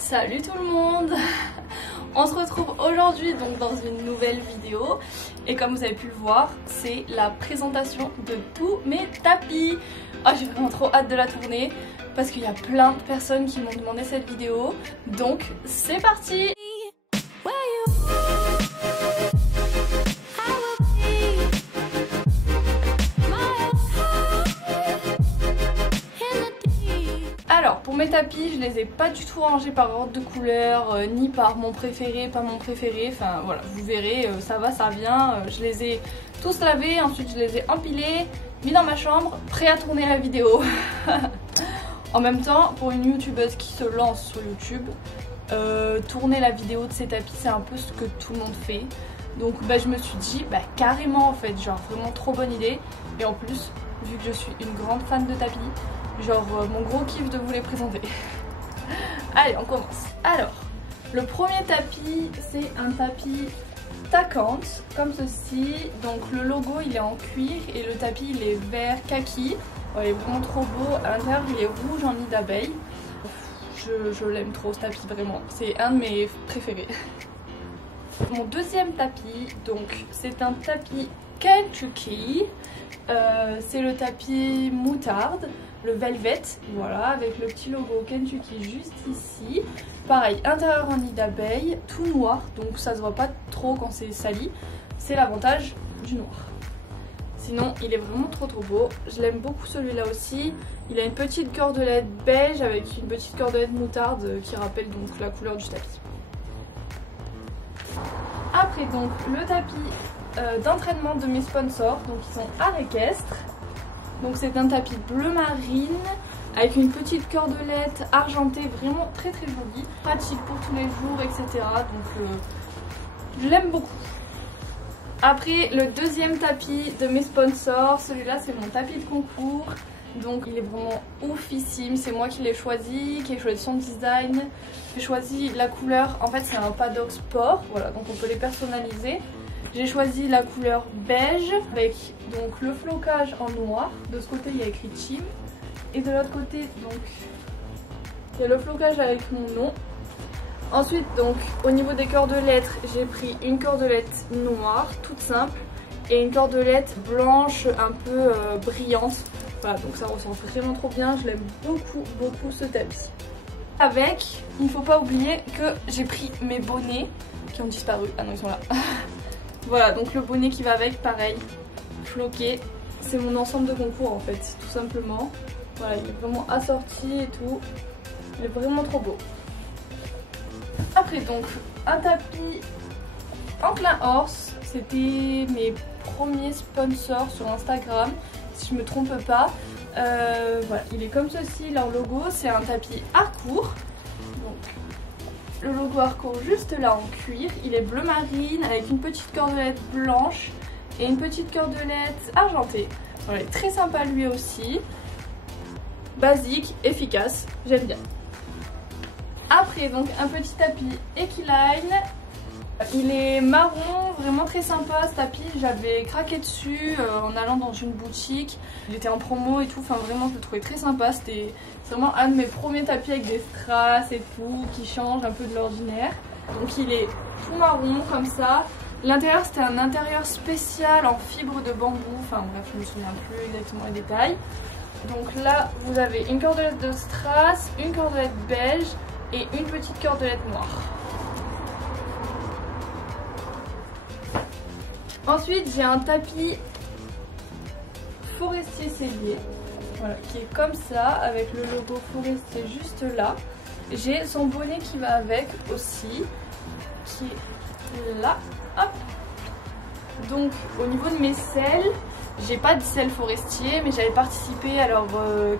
Salut tout le monde. On se retrouve aujourd'hui donc dans une nouvelle vidéo et comme vous avez pu le voir, c'est la présentation de tous mes tapis. Oh, j'ai vraiment trop hâte de la tourner parce qu'il y a plein de personnes qui m'ont demandé cette vidéo, donc c'est parti. Alors pour mes tapis, je les ai pas du tout rangés par ordre de couleur, ni par mon préféré, pas mon préféré, enfin voilà, vous verrez, ça va, ça vient, je les ai tous lavés, ensuite je les ai empilés, mis dans ma chambre, prêt à tourner la vidéo. En même temps, pour une youtubeuse qui se lance sur YouTube, tourner la vidéo de ses tapis c'est un peu ce que tout le monde fait. Donc je me suis dit carrément en fait, genre vraiment trop bonne idée. Et en plus, vu que je suis une grande fan de tapis, genre mon gros kiff de vous les présenter. Allez, on commence. Alors, le premier tapis, c'est un tapis Takance, comme ceci. Donc le logo il est en cuir et le tapis il est vert kaki. Il est vraiment trop beau. À l'intérieur il est rouge en nid d'abeille. Je l'aime trop ce tapis, vraiment. C'est un de mes préférés. Mon deuxième tapis, donc c'est un tapis Kentucky. C'est le tapis moutarde, le velvet, voilà, avec le petit logo Kentucky juste ici. Pareil, intérieur en nid d'abeille, tout noir, donc ça se voit pas trop quand c'est sali. C'est l'avantage du noir. Sinon, il est vraiment trop beau. Je l'aime beaucoup celui-là aussi. Il a une petite cordelette beige avec une petite cordelette moutarde qui rappelle donc la couleur du tapis. Après donc le tapis d'entraînement de mes sponsors, donc ils sont Art Équestre. Donc c'est un tapis bleu marine avec une petite cordelette argentée, vraiment très jolie, pratique pour tous les jours, etc. Donc je l'aime beaucoup. Après le deuxième tapis de mes sponsors, celui-là c'est mon tapis de concours. Donc il est vraiment oufissime, c'est moi qui l'ai choisi, qui ai choisi son design. J'ai choisi la couleur, en fait c'est un paddock sport, voilà, donc on peut les personnaliser. J'ai choisi la couleur beige avec donc le flocage en noir. De ce côté il y a écrit Team et de l'autre côté donc il y a le flocage avec mon nom. Ensuite donc au niveau des cordelettes, j'ai pris une cordelette noire toute simple et une cordelette blanche un peu brillante. Voilà, donc ça ressent vraiment trop bien, je l'aime beaucoup ce tapis. Avec, il ne faut pas oublier que j'ai pris mes bonnets qui ont disparu. Ah non, ils sont là. Voilà, donc le bonnet qui va avec, pareil, floqué. C'est mon ensemble de concours en fait, tout simplement. Voilà, il est vraiment assorti et tout. Il est vraiment trop beau. Après donc, un tapis Enclin Horse. C'était mes premiers sponsors sur Instagram, si je me trompe pas. Voilà, il est comme ceci, leur logo, c'est un tapis Harcourt. Donc le logo Harcourt juste là en cuir, il est bleu marine avec une petite cordelette blanche et une petite cordelette argentée. Voilà, il est très sympa lui aussi. Basique, efficace, j'aime bien. Après donc un petit tapis Equiline. Il est marron, vraiment très sympa ce tapis, j'avais craqué dessus en allant dans une boutique, il était en promo et tout, enfin vraiment je le trouvais très sympa, c'est vraiment un de mes premiers tapis avec des strass et tout, qui change un peu de l'ordinaire. Donc il est tout marron comme ça, l'intérieur c'était un intérieur spécial en fibre de bambou, enfin bref je me souviens plus exactement les détails. Donc là vous avez une cordelette de strass, une cordelette beige et une petite cordelette noire. Ensuite j'ai un tapis forestier cellier, voilà, qui est comme ça avec le logo forestier juste là. J'ai son bonnet qui va avec aussi, qui est là, hop. Donc au niveau de mes selles, j'ai pas de selle forestier mais j'avais participé à leur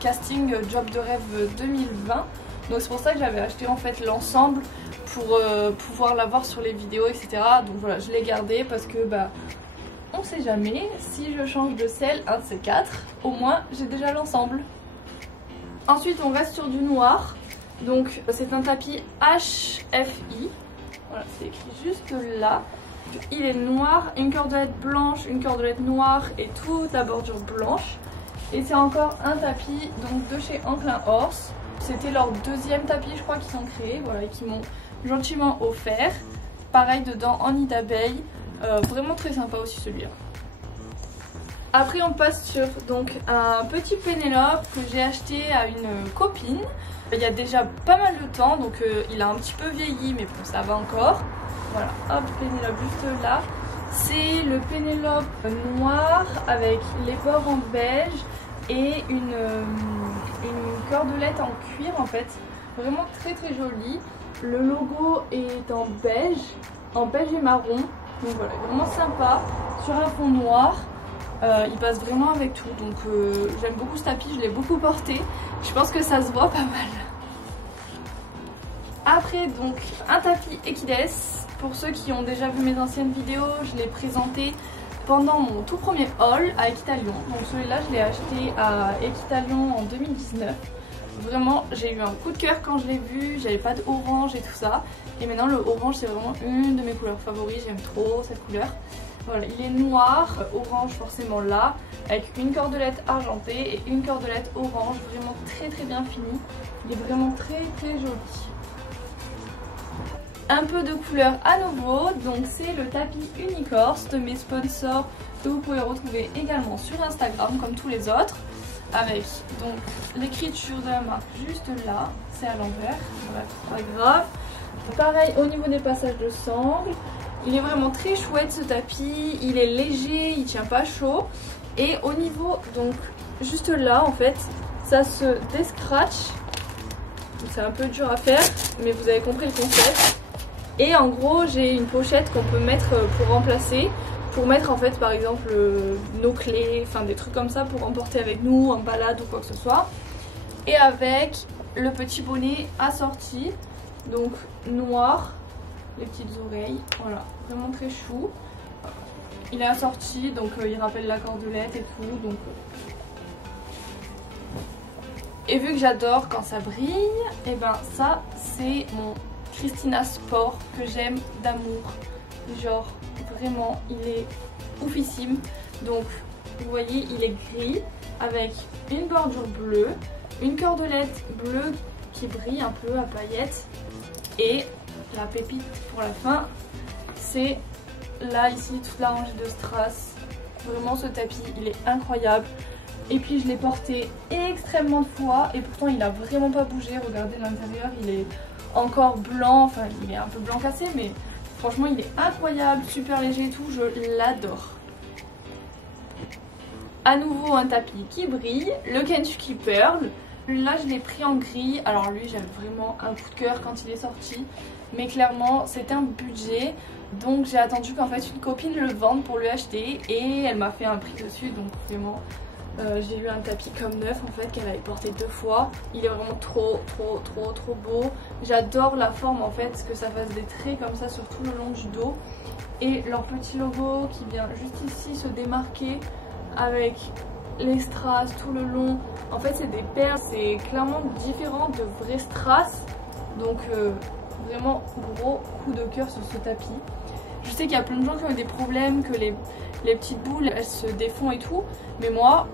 casting Job de rêve 2020. Donc c'est pour ça que j'avais acheté en fait l'ensemble pour pouvoir l'avoir sur les vidéos, etc. Donc voilà, je l'ai gardé parce que on sait jamais, si je change de selle, un de ces quatre, au moins j'ai déjà l'ensemble. Ensuite on reste sur du noir, donc c'est un tapis HFI, voilà, c'est écrit juste là. Il est noir, une cordelette blanche, une cordelette noire et toute la bordure blanche. Et c'est encore un tapis donc de chez Enclin Horse. c'était leur deuxième tapis je crois qu'ils ont créé, voilà, et qu'ils m'ont gentiment offert. Pareil dedans en nid d'abeille, vraiment très sympa aussi celui-là. Après on passe sur donc un petit Pénélope que j'ai acheté à une copine. Il y a déjà pas mal de temps, donc il a un petit peu vieilli mais bon ça va encore. Voilà, hop, Pénélope juste là. C'est le Pénélope noir avec les bords en beige et une cordelette en cuir en fait. Vraiment très très joli. Le logo est en beige et marron. Donc voilà, vraiment sympa. Sur un fond noir. Il passe vraiment avec tout. Donc j'aime beaucoup ce tapis, je l'ai beaucoup porté. Je pense que ça se voit pas mal. Après donc un tapis Equides. Pour ceux qui ont déjà vu mes anciennes vidéos, je l'ai présenté pendant mon tout premier haul à Equitalion. Donc celui-là je l'ai acheté à Equitalion en 2019. Vraiment j'ai eu un coup de cœur quand je l'ai vu, j'avais pas d'orange et tout ça. Et maintenant le orange c'est vraiment une de mes couleurs favorites, j'aime trop cette couleur. Voilà, il est noir, orange forcément là, avec une cordelette argentée et une cordelette orange, vraiment très très bien fini. Il est vraiment très très joli. Un peu de couleur à nouveau, donc c'est le tapis Unicorse de mes sponsors que vous pouvez retrouver également sur Instagram comme tous les autres, avec donc l'écriture de la marque juste là, c'est à l'envers, voilà, c'est pas grave. Pareil au niveau des passages de sangle, il est vraiment très chouette ce tapis, il est léger, il tient pas chaud, et au niveau donc juste là en fait ça se déscratch, c'est un peu dur à faire mais vous avez compris le concept. Et en gros j'ai une pochette qu'on peut mettre pour remplacer, pour mettre en fait par exemple nos clés, enfin des trucs comme ça pour emporter avec nous en balade ou quoi que ce soit. Et avec le petit bonnet assorti, donc noir, les petites oreilles, voilà, vraiment très chou. Il est assorti donc il rappelle la cordelette et tout, donc et vu que j'adore quand ça brille, et ben ça c'est mon Christina Sport que j'aime d'amour, genre vraiment il est oufissime. Donc vous voyez il est gris avec une bordure bleue, une cordelette bleue qui brille un peu à paillettes, et la pépite pour la fin c'est là ici toute la rangée de strass. Vraiment ce tapis il est incroyable, et puis je l'ai porté extrêmement de fois et pourtant il a vraiment pas bougé. Regardez l'intérieur, il est encore blanc, enfin il est un peu blanc cassé mais franchement il est incroyable, super léger et tout, je l'adore. À nouveau un tapis qui brille, le Kentucky Pearl. Là je l'ai pris en gris, alors lui j'aime vraiment un coup de cœur quand il est sorti, mais clairement c'est un budget, donc j'ai attendu qu'en fait une copine le vende pour lui acheter et elle m'a fait un prix dessus, donc vraiment j'ai eu un tapis comme neuf en fait qu'elle avait porté 2 fois. Il est vraiment trop beau. J'adore la forme en fait, que ça fasse des traits comme ça sur tout le long du dos, et leur petit logo qui vient juste ici se démarquer avec les strass tout le long. En fait c'est des perles, c'est clairement différent de vrais strass, donc vraiment gros coup de cœur sur ce tapis. Je sais qu'il y a plein de gens qui ont eu des problèmes, que les petites boules elles se défont et tout, mais moi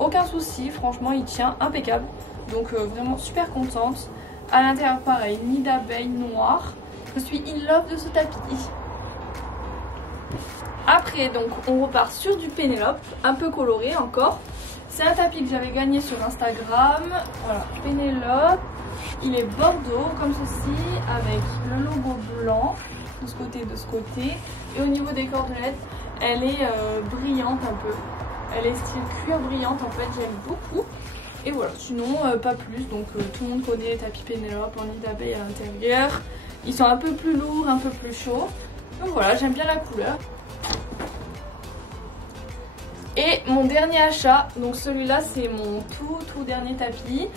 aucun souci, franchement il tient impeccable, donc vraiment super contente. À l'intérieur pareil, nid d'abeille noir, je suis in love de ce tapis. Après donc on repart sur du Pénélope, un peu coloré encore. C'est un tapis que j'avais gagné sur Instagram, voilà, Pénélope. Il est bordeaux comme ceci, avec le logo blanc de ce côté et de ce côté, et au niveau des cordelettes elle est brillante un peu, elle est style cuir brillante en fait, j'aime beaucoup. Et voilà, sinon pas plus, donc tout le monde connaît les tapis Pénélope en nid d'abeille à l'intérieur. Ils sont un peu plus lourds, un peu plus chauds, donc voilà, j'aime bien la couleur. Et mon dernier achat, donc celui-là c'est mon tout dernier tapis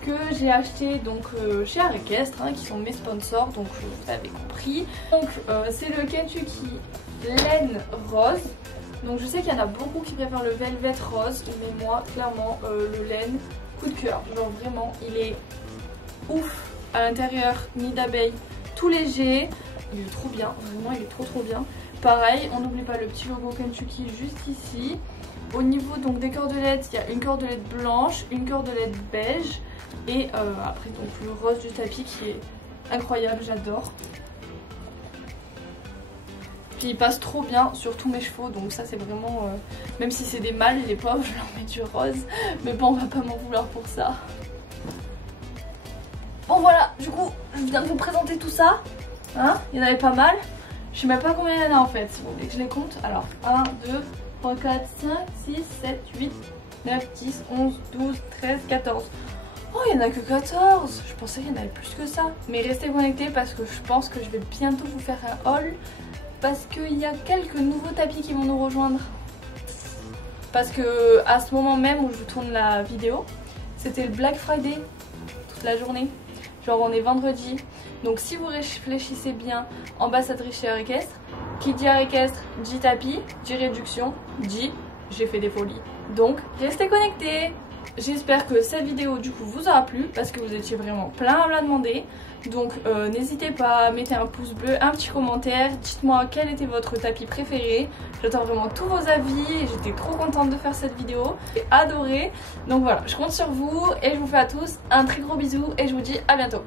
que j'ai acheté donc chez Art Équestre, hein, qui sont mes sponsors, donc vous avez compris. Donc c'est le Kentucky laine rose. Donc je sais qu'il y en a beaucoup qui préfèrent le velvet rose, mais moi clairement le laine, coup de cœur. Genre vraiment il est ouf. À l'intérieur, nid d'abeille tout léger, il est trop bien, vraiment il est trop bien. Pareil, on n'oublie pas le petit logo Kentucky juste ici. Au niveau donc des cordelettes, il y a une cordelette blanche, une cordelette beige et après donc le rose du tapis qui est incroyable, j'adore. Puis il passe trop bien sur tous mes chevaux, donc ça c'est vraiment... même si c'est des mâles, les pauvres, je leur mets du rose. Mais bon, on va pas m'en vouloir pour ça. Bon voilà, du coup, je viens de vous présenter tout ça. Hein, il y en avait pas mal. Je sais même pas combien il y en a en fait, si vous voulez que je les compte. Alors, 1, 2, 3, 4, 5, 6, 7, 8, 9, 10, 11, 12, 13, 14. Oh, il n'y en a que 14. Je pensais qu'il y en avait plus que ça. Mais restez connectés parce que je pense que je vais bientôt vous faire un haul. Parce qu'il y a quelques nouveaux tapis qui vont nous rejoindre. Parce que à ce moment même où je tourne la vidéo, c'était le Black Friday toute la journée. Genre on est vendredi. Donc si vous réfléchissez bien, ambassadrice chez Art Équestre, qui dit Art Équestre dit tapis, dit réduction, dit j'ai fait des folies. Donc restez connectés. J'espère que cette vidéo du coup vous aura plu parce que vous étiez vraiment plein à me la demander. Donc n'hésitez pas, mettez un pouce bleu, un petit commentaire, dites-moi quel était votre tapis préféré. J'attends vraiment tous vos avis et j'étais trop contente de faire cette vidéo. J'ai adoré. Donc voilà, je compte sur vous et je vous fais à tous un très gros bisou et je vous dis à bientôt.